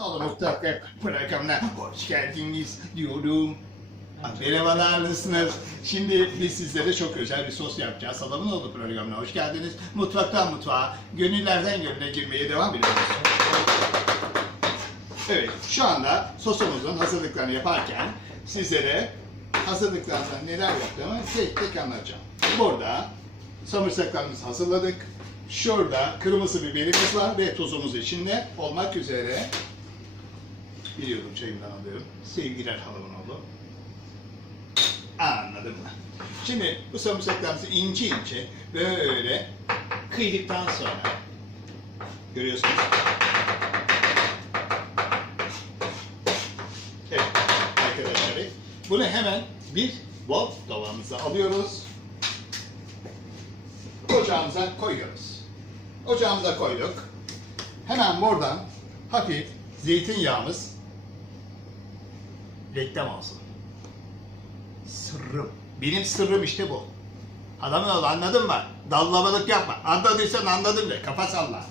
Oğlum mutlaka programına hoş geldiniz diyorum. Merhabalar nasılsınız? Şimdi biz sizlere çok özel bir sos yapacağız. Salaminoğlu programına hoş geldiniz. Mutfaktan mutfağa, gönüllerden gönüle girmeye devam ediyoruz. Evet, şu anda sosumuzun hazırlıklarını yaparken sizlere hazırlıklardan neler yaptığımı tek tek anlatacağım. Burada samırsaklarımızı hazırladık. Şurada kırmızı biberimiz var ve tuzumuz içinde olmak üzere. Biliyordum çayımdan alıyorum. Sevgiler hanımın oğlu. Anladın mı? Şimdi bu sarımsaklarımızı ince ince böyle kıydıktan sonra görüyorsunuz. Evet arkadaşlar bunu hemen bir bol tavamıza alıyoruz. Ocağımıza koyuyoruz. Ocağımıza koyduk. Hemen buradan hafif zeytinyağımız reklam olsun. Sırrım. Benim sırrım işte bu. Adamın oğlu anladın mı? Dallamalık yapma. Anladıysan anladın de. Kafa salla.